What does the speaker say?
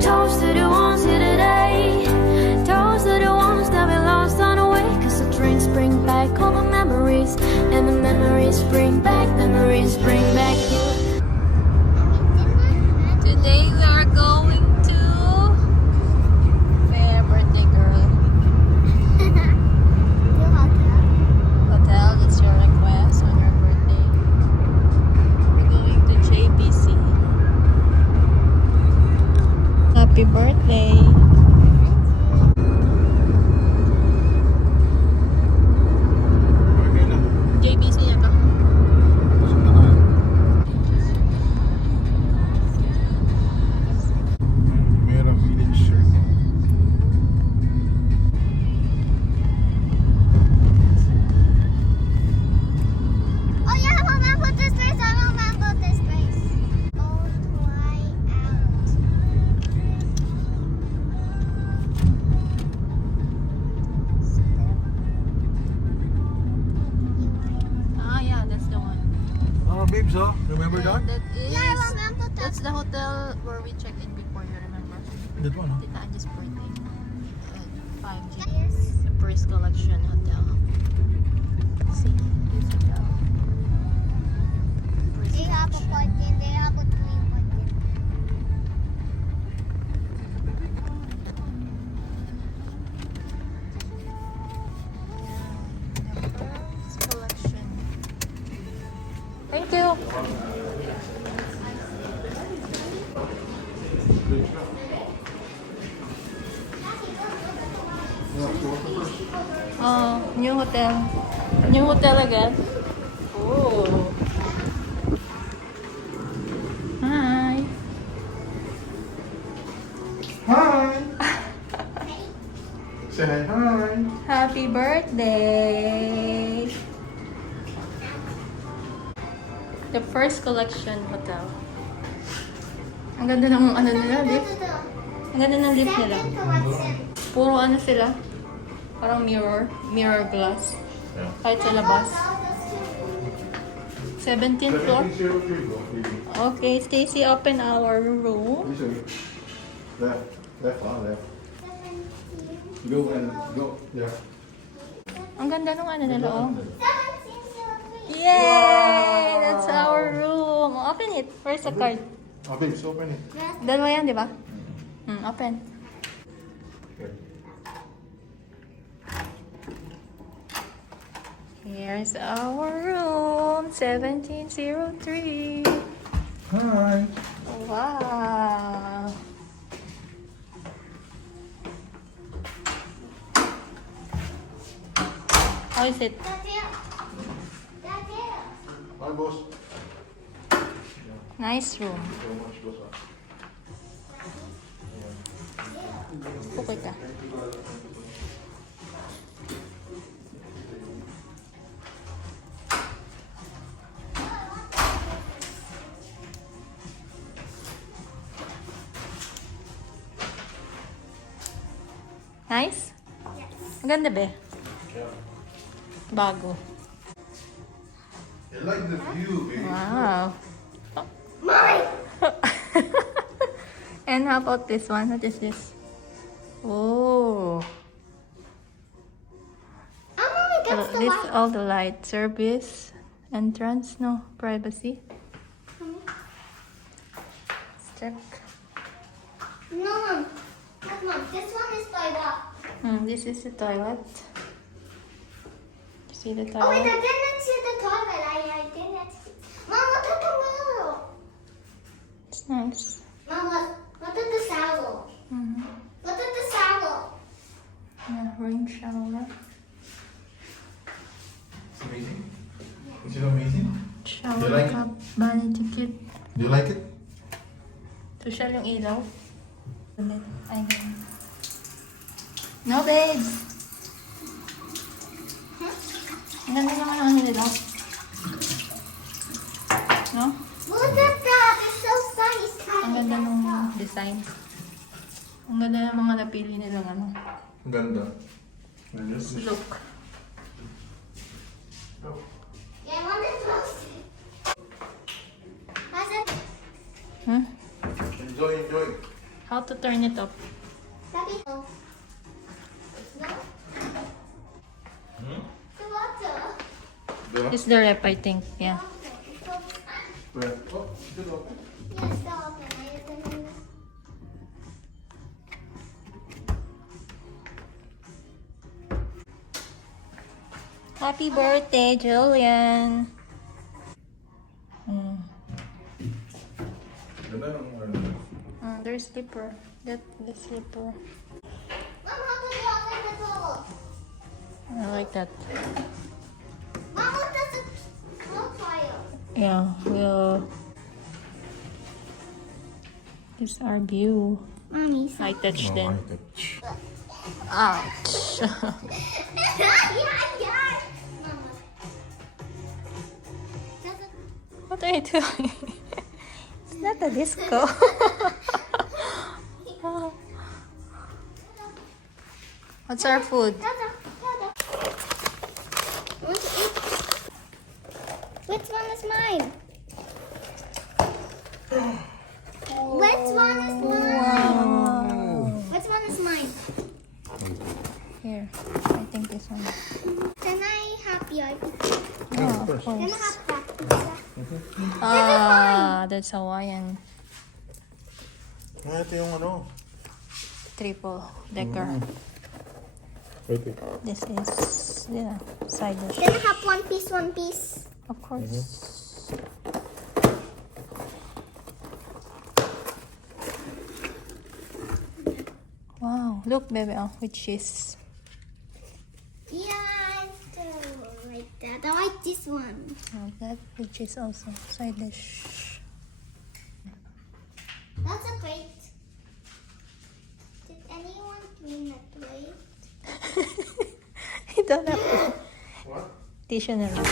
Toast to the ones here today. Toast to the ones that we lost on the way. Cause the drinks bring back all the memories. And the memories bring back you. Today we are going to fair birthday girl. Hotel, that's your request on your birthday. We're going to JPC. Happy birthday! JPC na to. Mera village shirt. Oh yeah, I remember this place. I remember this place. Oh, try out. Ah, yeah, that's the one. Oh, babes, oh. Remember that? That is, Yeah, I remember that. that's the hotel where we checked in before, you remember? That one, huh? Tita Anja's birthday. 5G. Yes. The First Collection Hotel. See, this hotel. First They have a Collection. party. They have a twin party. The First Collection. Thank you. Oh, new hotel. New hotel again. Oh. Hi. Hi! Say hi, hi! Happy birthday. The First Collection Hotel. Ang ganda ng ano nila, lift. Ang ganda ng lift nila. Second collection. Puro ano sila. Parang mirror glass. Yeah. Kahit sa labas. 17th floor. 1703, bro. Okay, Stacey, open our room. Left. Left, left. Go and go. Yeah. Ang ganda nung ano nila, oh. 1703. Yay! That's our room. Open it. Where's the card? Oh, babes, open it. Dalawa yan, di ba? Open. Okay. Here's our room, 1703. Hi! Wow. How is it? That's it. That's it. Hi, boss. Nice room. So much, boss. Pukul ka. Nice? Ang ganda ba? Yeah. Bago. I like the view, babe. Wow. Mine. And how about this one? What is this? Oh. Oh, mommy, that's the This one. all the light. Service, entrance, no privacy. Let's check. No, mom. Look, mom. This one is toilet. This is the toilet. You see the Oh wait, I toilet? didn't see the toilet. I didn't. Mom, look at the mirror. It's nice. Mom, look at the shower. Look at the shower. Yeah, rain shower. It's amazing. Is it amazing? Shower You like it? cup, vanity kit. Do you like it? Social yung ilaw. Ay, no, babes. Ang ganda naman ang ano nila. No? Look at that. It's so nice. Ang ganda ng design. Ang ganda ng mga napili nilang ano. Ang ganda. Ganda. Look. Yeah, I want it roasted. How's it? Hmm? Enjoy, enjoy. How to turn it up? Daddy, no. No? The water. It's the rep, I think. Yeah. Where? Oh, good open. Yes, the open. I open. Happy birthday, Julian. Ganda ng There's slipper. The slipper. Mom, how do you open the door? I like that. Mom, what does it look like? Yeah, we'll. This is our view. Mommy's. I touched it. touch. Ouch. yeah. Mama. Does it... What are you doing? It's not a disco. What's our food? Which one is mine? Which one is mine? Which one is mine? Here, I think this one. Can I have your Oh, of Can I course. have that pizza? Ah, that's Hawaiian. Ito yung ano. Triple decker. Okay. This is, yeah, side dish. Can I have one piece? Of course. Wow, look, baby, oh, with cheese. Yeah, I do like that. I like this one. Oh, that with cheese also, side dish. That's a plate. Did anyone clean a plate? I don't have What? tissue na lang.